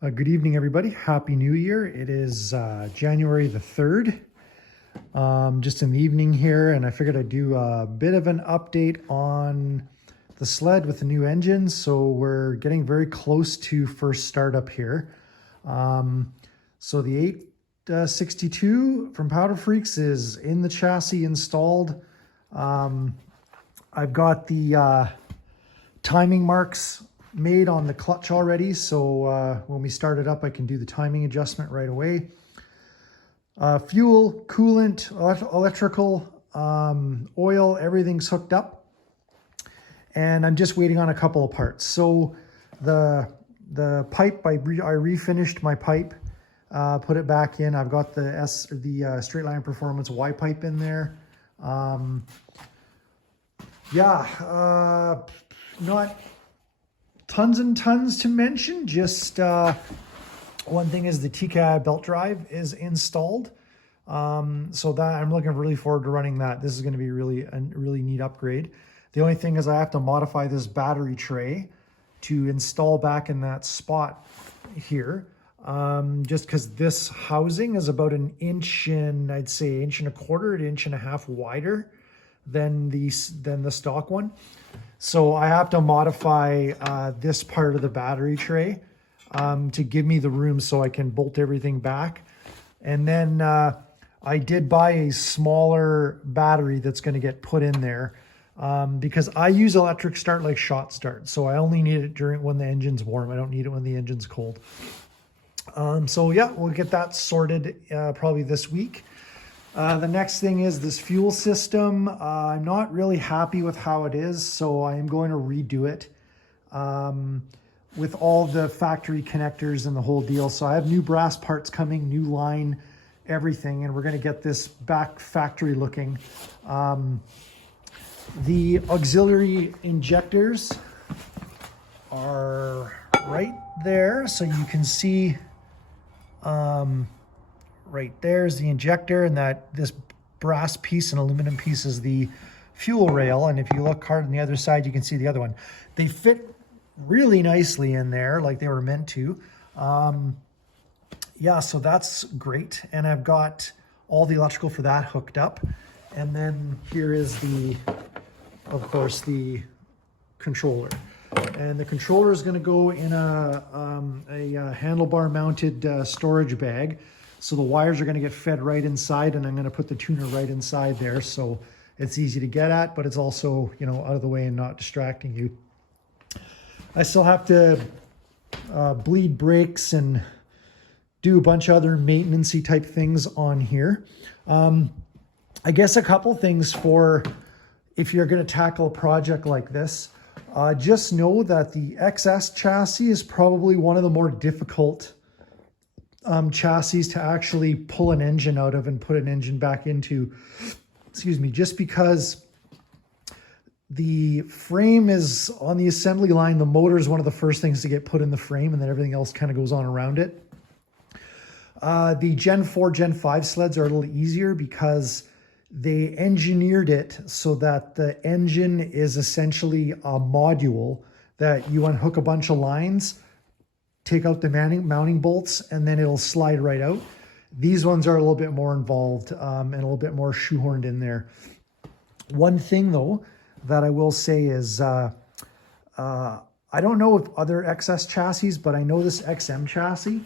Good evening, everybody. Happy New Year. It is January the 3rd, just in the evening here, and I figured I'd do a bit of an update on the sled with the new engine. So we're getting very close to first startup here. So the 862 from PowderFreaks is in the chassis installed. I've got the timing marks made on the clutch already, so when we start it up I can do the timing adjustment right away. Fuel, coolant, electrical, oil, everything's hooked up, and I'm just waiting on a couple of parts. So the pipe, I refinished my pipe, put it back in. I've got the Straight Line Performance Y pipe in there. Not tons and tons to mention. Just one thing is the TCAD belt drive is installed. So that I'm looking really forward to running that. This is going to be a really neat upgrade. The only thing is I have to modify this battery tray to install back in that spot here. Just because this housing is about an inch and I'd say inch and a quarter, an inch and a half wider than the stock one. So I have to modify this part of the battery tray to give me the room so I can bolt everything back. And then I did buy a smaller battery that's going to get put in there because I use electric start like shot start. So I only need it when the engine's warm. I don't need it when the engine's cold. So yeah, we'll get that sorted probably this week. The next thing is this fuel system. I'm not really happy with how it is, so I am going to redo it with all the factory connectors and the whole deal. So I have new brass parts coming, new line, everything, and we're going to get this back factory looking. The auxiliary injectors are right there, so you can see right there's the injector, and this brass piece and aluminum piece is the fuel rail. And if you look hard on the other side, you can see the other one. They fit really nicely in there like they were meant to. Yeah, so that's great. And I've got all the electrical for that hooked up. And then here is of course, the controller. And the controller is going to go in a handlebar mounted storage bag. So the wires are going to get fed right inside, and I'm going to put the tuner right inside there. So it's easy to get at, but it's also, out of the way and not distracting you. I still have to bleed brakes and do a bunch of other maintenance-y type things on here. I guess a couple things for if you're going to tackle a project like this. Just know that the XS chassis is probably one of the more difficult chassis to actually pull an engine out of and put an engine back into, just because the frame is on the assembly line. The motor is one of the first things to get put in the frame, and then everything else kind of goes on around it. The Gen 4, Gen 5 sleds are a little easier because they engineered it so that the engine is essentially a module that you unhook a bunch of lines, take out the mounting bolts, and then it'll slide right out. These ones are a little bit more involved and a little bit more shoehorned in there. One thing though that I will say is I don't know if other XS chassis, but I know this XM chassis.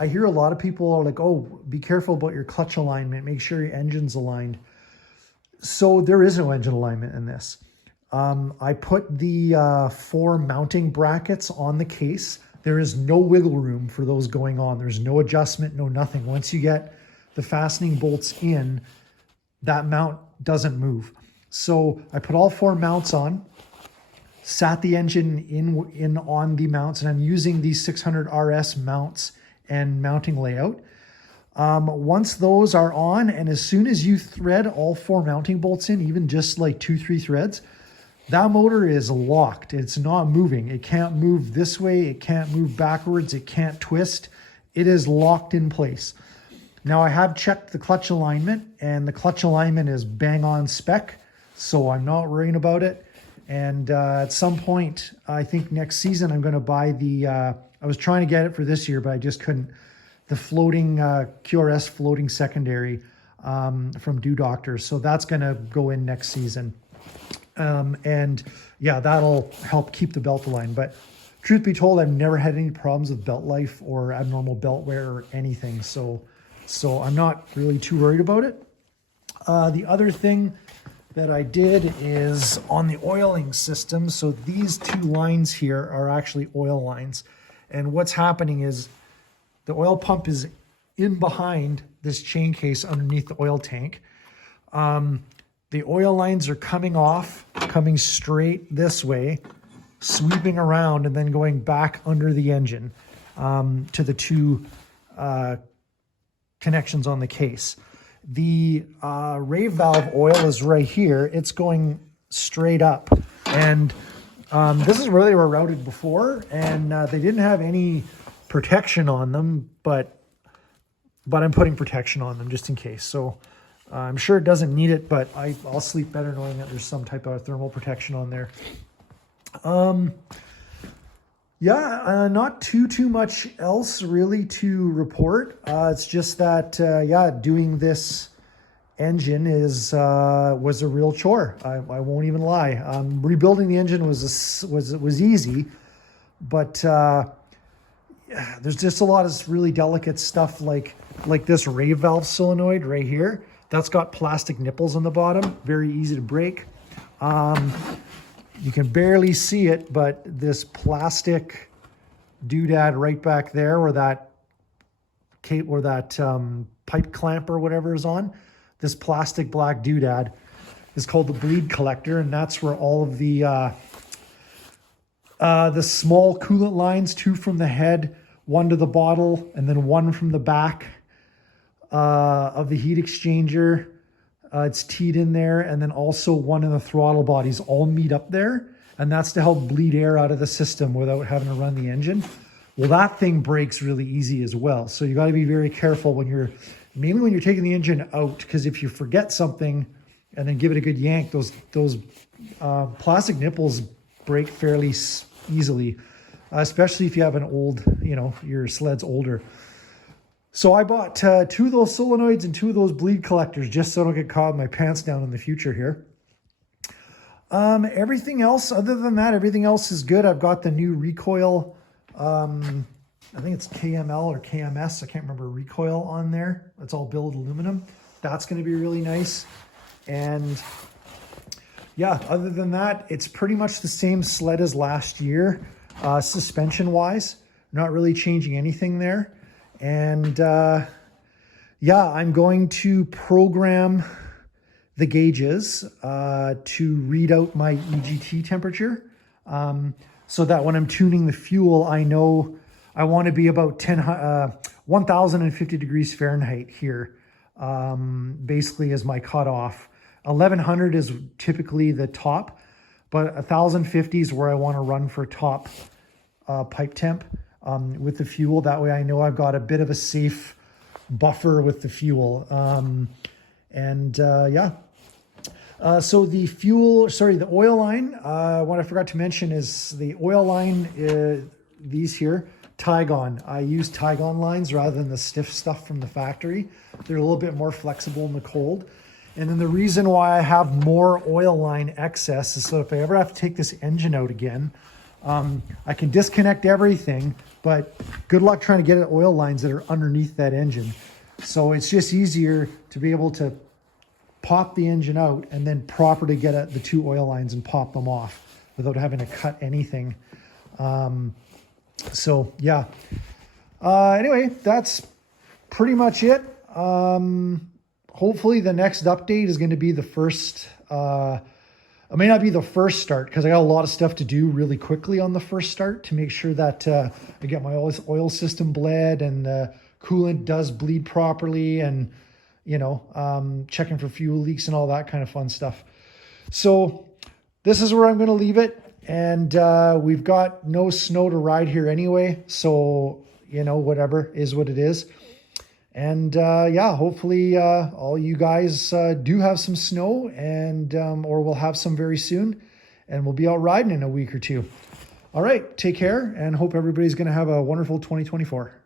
I hear a lot of people are like, oh, be careful about your clutch alignment, make sure your engine's aligned. So there is no engine alignment in this. I put the 4 mounting brackets on the case. There is no wiggle room for those going on. There's no adjustment, no nothing. Once you get the fastening bolts in, that mount doesn't move. So I put all 4 mounts on, sat the engine in on the mounts, and I'm using these 600 RS mounts and mounting layout. Once those are on, and as soon as you thread all 4 mounting bolts in, even just like 2-3 threads, that motor is locked. It's not moving. It can't move this way. It can't move backwards. It can't twist. It is locked in place. Now I have checked the clutch alignment, and the clutch alignment is bang on spec, so I'm not worrying about it. And at some point, I think next season, I'm going to buy the, I was trying to get it for this year, but I just couldn't, the floating QRS floating secondary from Dew Doctor. So that's going to go in next season. And yeah, that'll help keep the belt aligned. But truth be told, I've never had any problems with belt life or abnormal belt wear or anything. So I'm not really too worried about it. The other thing that I did is on the oiling system. So these two lines here are actually oil lines. And what's happening is the oil pump is in behind this chain case underneath the oil tank. The oil lines are coming off, coming straight this way, sweeping around, and then going back under the engine to the two connections on the case. The rave valve oil is right here. It's going straight up. And this is where they were routed before, and they didn't have any protection on them, but I'm putting protection on them just in case. So I'm sure it doesn't need it, but I'll sleep better knowing that there's some type of thermal protection on there. Yeah, not too much else really to report. It's just that, yeah, doing this engine was a real chore. I won't even lie. Rebuilding the engine was easy, but there's just a lot of really delicate stuff like this rave valve solenoid right here. That's got plastic nipples on the bottom, very easy to break. You can barely see it, but this plastic doodad right back there where that pipe clamp or whatever is on, this plastic black doodad is called the bleed collector, and that's where all of the small coolant lines, two from the head, one to the bottle, and then one from the back of the heat exchanger. It's teed in there, and then also one in the throttle bodies all meet up there, and that's to help bleed air out of the system without having to run the engine. Well, that thing breaks really easy as well. So you got to be very careful mainly when you're taking the engine out, because if you forget something and then give it a good yank, those plastic nipples break fairly easily, especially if you have an old, your sled's older. So I bought 2 of those solenoids and 2 of those bleed collectors just so I don't get caught with my pants down in the future here. Everything else, other than that, everything else is good. I've got the new recoil, I think it's KML or KMS, I can't remember, recoil on there. It's all billet aluminum. That's going to be really nice. And yeah, other than that, it's pretty much the same sled as last year, suspension-wise. Not really changing anything there. And yeah, I'm going to program the gauges to read out my EGT temperature so that when I'm tuning the fuel, I know I want to be about 1,050 degrees Fahrenheit here, basically as my cutoff. 1,100 is typically the top, but 1,050 is where I want to run for top pipe temp. With the fuel. That way I know I've got a bit of a safe buffer with the fuel. Yeah. So the oil line, what I forgot to mention is the oil line, these here, Tygon. I use Tygon lines rather than the stiff stuff from the factory. They're a little bit more flexible in the cold. And then the reason why I have more oil line excess is so if I ever have to take this engine out again, I can disconnect everything, but good luck trying to get at oil lines that are underneath that engine. So it's just easier to be able to pop the engine out and then properly get at the 2 oil lines and pop them off without having to cut anything. So yeah. Anyway, that's pretty much it. Hopefully the next update is going to be the first, it may not be the first start because I got a lot of stuff to do really quickly on the first start to make sure that I get my oil system bled and coolant does bleed properly and, checking for fuel leaks and all that kind of fun stuff. So this is where I'm going to leave it. And we've got no snow to ride here anyway. So, whatever is what it is. And yeah, hopefully all you guys do have some snow and or will have some very soon. and we'll be out riding in a week or two. All right, take care, and hope everybody's going to have a wonderful 2024.